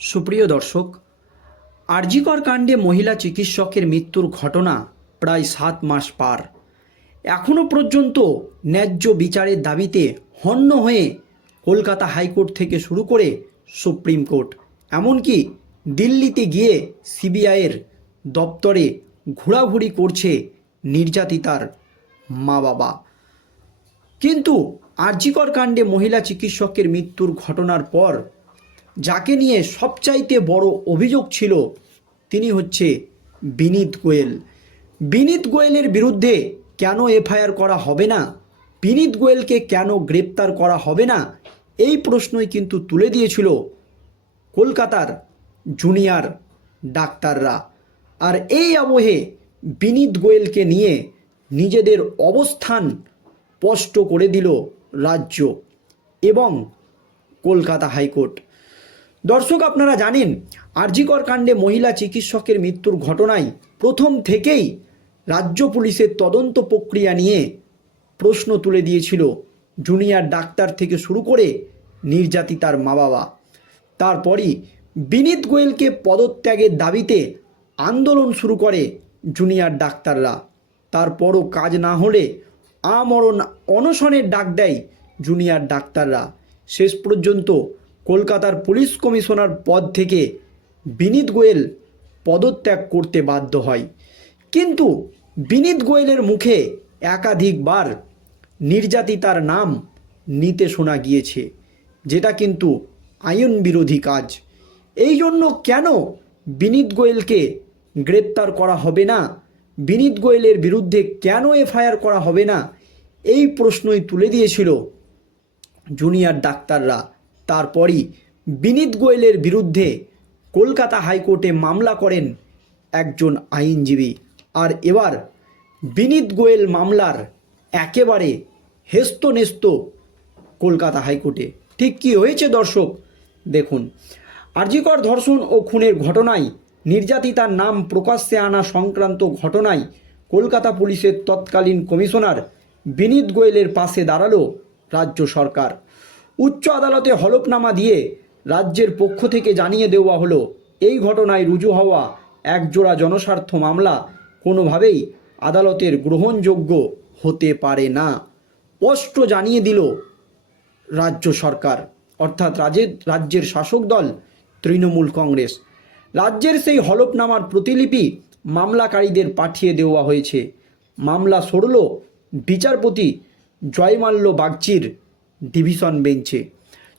সুপ্রিয় দর্শক, আরজিকর কাণ্ডে মহিলা চিকিৎসকের মৃত্যুর ঘটনা প্রায় সাত মাস পার। এখনও পর্যন্ত ন্যায্য বিচারের দাবিতে হন্য হয়ে কলকাতা হাইকোর্ট থেকে শুরু করে সুপ্রিম কোর্ট, এমনকি দিল্লিতে গিয়ে সিবিআইয়ের দপ্তরে ঘোরাঘুরি করছে নির্যাতিতার মা বাবা কিন্তু আরজিকর কাণ্ডে মহিলা চিকিৎসকের মৃত্যুর ঘটনার পর যাকে নিয়ে সবচাইতে বড় অভিযোগ ছিল তিনি হচ্ছে বিনীত গোয়েল। বিনীত গোয়েলের বিরুদ্ধে কেন এফআইআর করা হবে না? বিনীত গোয়েলকে কেন গ্রেপ্তার করা হবে না? এই প্রশ্নই কিন্তু তুলে দিয়েছিল কলকাতার জুনিয়র ডাক্তাররা। আর এই আবহে বিনীত গোয়েলকে নিয়ে নিজেদের অবস্থান স্পষ্ট করে দিল রাজ্য এবং কলকাতা হাইকোর্ট। দর্শক, আপনারা জানেন, আরজিকর কাণ্ডে মহিলা চিকিৎসকের মৃত্যুর ঘটনায় প্রথম থেকেই রাজ্য পুলিশের তদন্ত প্রক্রিয়া নিয়ে প্রশ্ন তুলে দিয়েছিল জুনিয়র ডাক্তার থেকে শুরু করে নির্যাতিতার মা বাবা তারপরই বিনীত গোয়েলকে পদত্যাগের দাবিতে আন্দোলন শুরু করে জুনিয়র ডাক্তাররা। তারপরও কাজ না হলে আমরণ অনশনের ডাক দেয় জুনিয়র ডাক্তাররা। শেষ পর্যন্ত কলকাতার পুলিশ কমিশনার পদ থেকে বিনীত গোয়েল পদত্যাগ করতে বাধ্য হয়। কিন্তু বিনীত গোয়েলের মুখে একাধিকবার নির্যাতিতার নাম নিতে শোনা গিয়েছে, যেটা কিন্তু আইন বিরোধী কাজ। এই জন্য কেন বিনীত গোয়েলকে গ্রেপ্তার করা হবে না? বিনীত গোয়েলের বিরুদ্ধে কেন এফআইআর করা হবে না? এই প্রশ্নই তুলে দিয়েছিল জুনিয়র ডাক্তাররা। তারপরই বিনীত গোয়েলের বিরুদ্ধে কলকাতা হাইকোর্টে মামলা করেন একজন আইনজীবী। আর এবার বিনীত গোয়েল মামলার একেবারে হেস্তনেস্ত কলকাতা হাইকোর্টে। ঠিক কি হয়েছে দর্শক? দেখুন। আরজিকর ধর্ষণ ও খুনের ঘটনায় নির্যাতিতার নাম প্রকাশ্যে আনা সংক্রান্ত ঘটনায় কলকাতা পুলিশের তৎকালীন কমিশনার বিনীত গোয়েলের পাশে দাঁড়াল রাজ্য সরকার। উচ্চ আদালতে হলফনামা দিয়ে রাজ্যের পক্ষ থেকে জানিয়ে দেওয়া হলো, এই ঘটনায় রুজু হওয়া একজোড়া জনস্বার্থ মামলা কোনোভাবেই আদালতের গ্রহণযোগ্য হতে পারে না। স্পষ্ট জানিয়ে দিল রাজ্য সরকার, অর্থাৎ রাজ্যের রাজ্যের শাসক দল তৃণমূল কংগ্রেস। রাজ্যের সেই হলফনামার প্রতিলিপি মামলাকারীদের পাঠিয়ে দেওয়া হয়েছে। মামলা সরল বিচারপতি জয়মাল্য বাগচির ডিভিশন বেঞ্চে।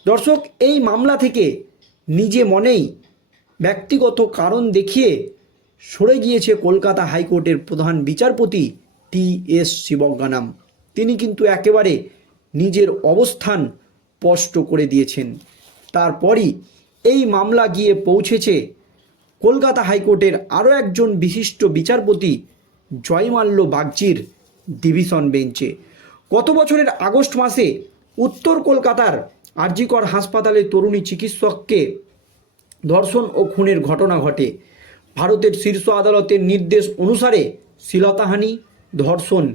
দর্শক, এই মামলা থেকে নিজে মনেই ব্যক্তিগত কারণ দেখিয়ে সরে গিয়েছে কলকাতা হাইকোর্টের প্রধান বিচারপতি টি এস শিবজ্ঞানাম। তিনি কিন্তু একেবারে নিজের অবস্থান স্পষ্ট করে দিয়েছেন। তারপরই এই মামলা গিয়ে পৌঁছেছে কলকাতা হাইকোর্টের আরও একজন বিশিষ্ট বিচারপতি জয়মাল্য বাগচির ডিভিশন বেঞ্চে। গত বছরের আগস্ট মাসে উত্তর কলকাতার আরজিকর হাসপাতালে তরুণী চিকিৎসককে ধর্ষণ ও খুনের ঘটনা ঘটে। ভারতের শীর্ষ আদালতের নির্দেশ অনুসারে শ্লীলতাহানি ধর্ষণ,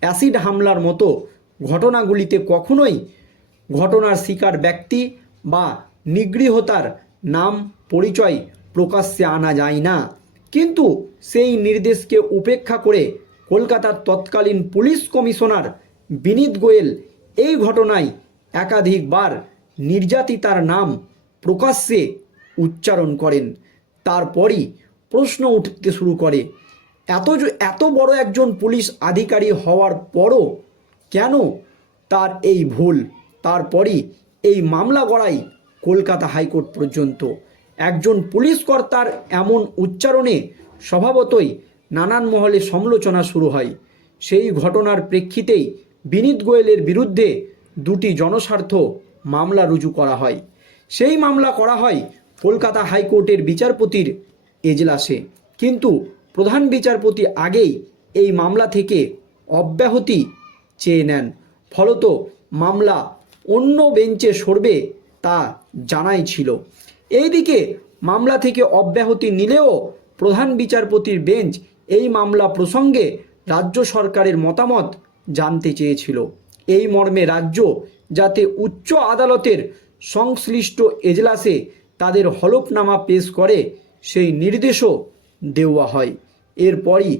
অ্যাসিড হামলার মতো ঘটনাগুলিতে কখনোই ঘটনার শিকার ব্যক্তি বা নিগৃহতার নাম, পরিচয় প্রকাশ্যে আনা যায় না। কিন্তু সেই নির্দেশকে উপেক্ষা করে কলকাতার তৎকালীন পুলিশ কমিশনার বিনীত গোয়েল এই ঘটনায় একাধিকবার নির্যাতিতার নাম প্রকাশ্যে উচ্চারণ করেন। তারপরই প্রশ্ন উঠতে শুরু করে, এত এত বড় একজন পুলিশ আধিকারিক হওয়ার পরও কেন তার এই ভুল? তারপরই এই মামলা গড়াই কলকাতা হাইকোর্ট পর্যন্ত। একজন পুলিশ কর্তার এমন উচ্চারণে স্বভাবতই নানান মহলে সমালোচনা শুরু হয়। সেই ঘটনার প্রেক্ষিতেই বিনীত গোয়েলের বিরুদ্ধে দুটি জনস্বার্থ মামলা রুজু করা হয়। সেই মামলা করা হয় কলকাতা হাইকোর্টের বিচারপতির এজলাসে। কিন্তু প্রধান বিচারপতি আগেই এই মামলা থেকে অব্যাহতি চেয়ে নেন। ফলত মামলা অন্য বেঞ্চে সরবে তা জানাই ছিল। এইদিকে মামলা থেকে অব্যাহতি নিলেও প্রধান বিচারপতির বেঞ্চ এই মামলা প্রসঙ্গে রাজ্য সরকারের মতামত জানতে চেয়েছিল। এই মর্মে রাজ্য যাতে উচ্চ আদালতের সংশ্লিষ্ট এজলাসে তাদের হলফনামা পেশ করে, সেই নির্দেশও দেওয়া হয়। এরপরই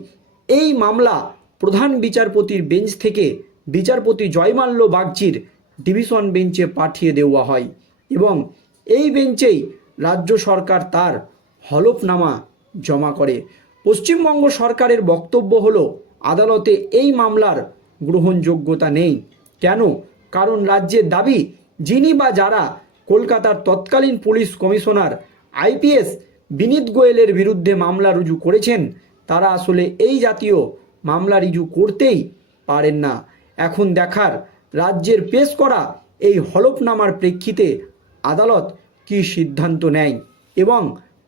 এই মামলা প্রধান বিচারপতির বেঞ্চ থেকে বিচারপতি জয়মাল্য বাগচির ডিভিশন বেঞ্চে পাঠিয়ে দেওয়া হয় এবং এই বেঞ্চেই রাজ্য সরকার তার হলফনামা জমা করে। পশ্চিমবঙ্গ সরকারের বক্তব্য হলো, আদালতে এই মামলার গ্রহণযোগ্যতা নেই। কেন? কারণ রাজ্যের দাবি, যিনি বা যারা কলকাতার তৎকালীন পুলিশ কমিশনার আইপিএস বিনীত গোয়েলের বিরুদ্ধে মামলা রুজু করেছেন, তারা আসলে এই জাতীয় মামলা রুজু করতেই পারেন না। এখন দেখার রাজ্যের পেশ করা এই হলফনামার প্রেক্ষিতে আদালত কী সিদ্ধান্ত নেয় এবং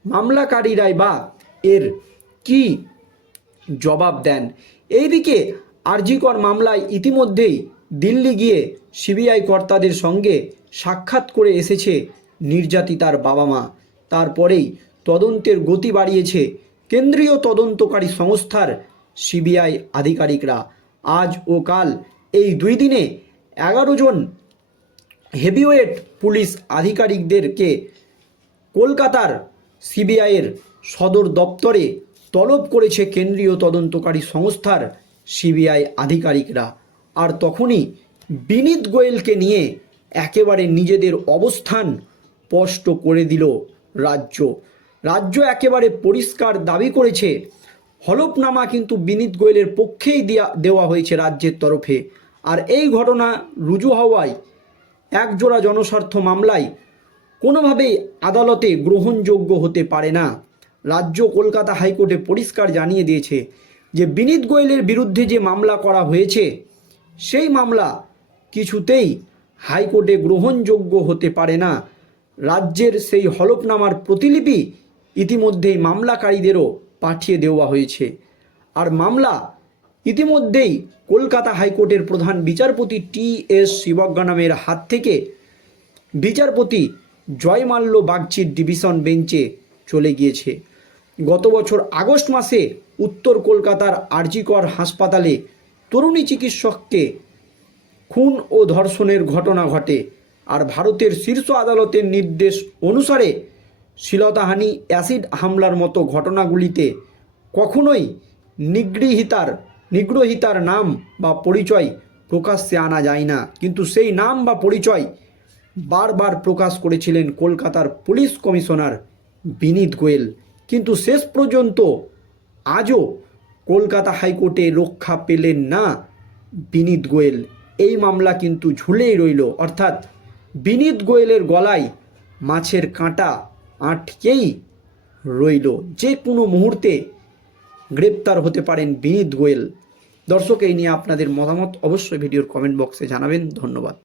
মামলাকারীরাই বা এর কি জবাব দেন? এইদিকে আরজিকর মামলায় ইতিমধ্যেই দিল্লি গিয়ে সিবিআই কর্তাদের সঙ্গে সাক্ষাৎ করে এসেছে নির্যাতিতার বাবা মা তারপরেই তদন্তের গতি বাড়িয়েছে কেন্দ্রীয় তদন্তকারী সংস্থার সিবিআই আধিকারিকরা। আজ ও কাল এই দুই দিনে এগারো জন হেভিওয়েট পুলিশ আধিকারিকদেরকে কলকাতার সিবিআইয়ের সদর দপ্তরে তলব করেছে কেন্দ্রীয় তদন্তকারী সংস্থার সিবিআই আধিকারিকরা। আর তখনই বিনীত গোয়েলকে নিয়ে একেবারে নিজেদের অবস্থান স্পষ্ট করে দিল রাজ্য। রাজ্য একেবারে পরিষ্কার দাবি করেছে, হলফনামা কিন্তু বিনীত গোয়েলের পক্ষেই দেয়া, দেওয়া হয়েছে রাজ্যের তরফে। আর এই ঘটনা রুজু হওয়ায় একজোড়া জনস্বার্থ মামলায় কোনোভাবেই আদালতে গ্রহণযোগ্য হতে পারে না। রাজ্য কলকাতা হাইকোর্টে পরিষ্কার জানিয়ে দিয়েছে যে বিনীত গোয়েলের বিরুদ্ধে যে মামলা করা হয়েছে, সেই মামলা কিছুতেই হাইকোর্টে গ্রহণযোগ্য হতে পারে না। রাজ্যের সেই হলফনামার প্রতিলিপি ইতিমধ্যেই মামলাকারীদেরও পাঠিয়ে দেওয়া হয়েছে। আর মামলা ইতিমধ্যেই কলকাতা হাইকোর্টের প্রধান বিচারপতি টি এস শিবজ্ঞানামের হাত থেকে বিচারপতি জয়মাল্য বাগচির ডিভিশন বেঞ্চে চলে গিয়েছে। গত বছর আগস্ট মাসে উত্তর কলকাতার আরজিকর হাসপাতালে তরুণী চিকিৎসককে খুন ও ধর্ষণের ঘটনা ঘটে, আর ভারতের শীর্ষ আদালতের নির্দেশ অনুসারে শ্লীলতাহানি অ্যাসিড হামলার মতো ঘটনাগুলিতে কখনোই নিগৃহীতার, নিগ্রহিতার নাম বা পরিচয় প্রকাশ্যে আনা যায় না। কিন্তু সেই নাম বা পরিচয় বারবার প্রকাশ করেছিলেন কলকাতার পুলিশ কমিশনার বিনীত গোয়েল। কিন্তু শেষ পর্যন্ত আজও কলকাতা হাইকোর্টে রক্ষা পেলেন না বিনীত গোয়েল। এই মামলা কিন্তু ঝুলেই রইল। অর্থাৎ বিনীত গোয়েলের গলায় মাছের কাঁটা আটকেই রইল। যে কোনো মুহূর্তে গ্রেপ্তার হতে পারেন বিনীত গোয়েল। দর্শক, এই নিয়ে আপনাদের মতামত অবশ্যই ভিডিওর কমেন্ট বক্সে জানাবেন। ধন্যবাদ।